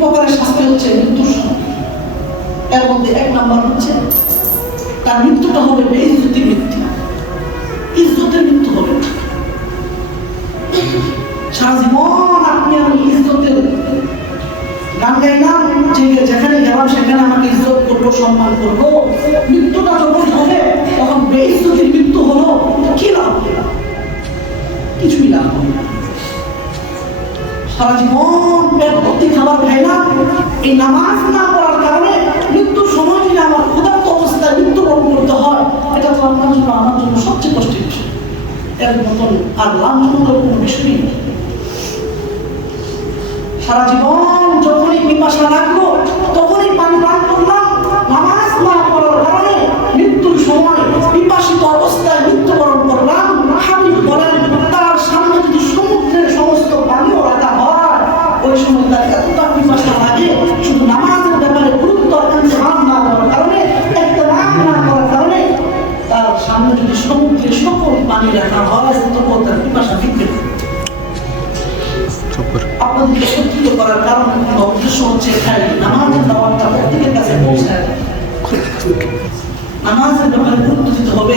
প্রকারের শাস্তি হচ্ছে মৃত্যুর সময়। এর মধ্যে এক নাম্বার হচ্ছে তার মৃত্যুটা হবে বেইজ্জতি মৃত্যু, ইজ্জতের মৃত্যু হবে। সারা জীবন আপনি আমি ইজ্জতের গান গাইলাম, যেখানে গেলাম সেখানে আমাকে ইজ্জত করবো, সম্মান করবো। মৃত্যুটা যখন হবে তখন বেইজ্জতির মৃত্যু হলো, কি লাভ? কিছুই লাভ হবে না। সারা জীবন পেট ভর্তি খাবার খাইলাম, এই নামাজ না পড়ার কারণে মৃত্যুর সময় যদি আমার ক্ষুধার্ত অবস্থায় মৃত্যুবরণ করতে হয়, এটা তো আমার জন্য সবচেয়ে কষ্টের বিষয়। এর মতন আর লাঞ্ছনার কোনো বিষয় নেই। সারা জীবন যখনই পিপাসা লাগলো তখনই পানি পান করলাম, নামাজ না পড়ার কারণে মৃত্যুর সময় পিপাসিত অবস্থায় মৃত্যুবরণ করলাম। হাবিব বলেন তার সামনে যদি সমুদ্রের সমস্ত পানিও রাখা হয়, ওই সময় তার এতটা পিপাসা লাগে, শুধু নামাজের ব্যাপারে গুরুত্ব ইন্তজাম না করার কারণে, ইহতিরাম না করার কারণে তার সামনে যদি সমুদ্রের সকল পানি রাখা হয় তখন তার পিপাসা মিটবে না। আপনাদেরকে সত্যিত করার কারণ উদ্দেশ্য হচ্ছে এখানে নামাজের দাওয়াতটা প্রত্যেকের কাছে পৌঁছায়। নামাজের ব্যাপারে গুরুত্ব দিতে হবে।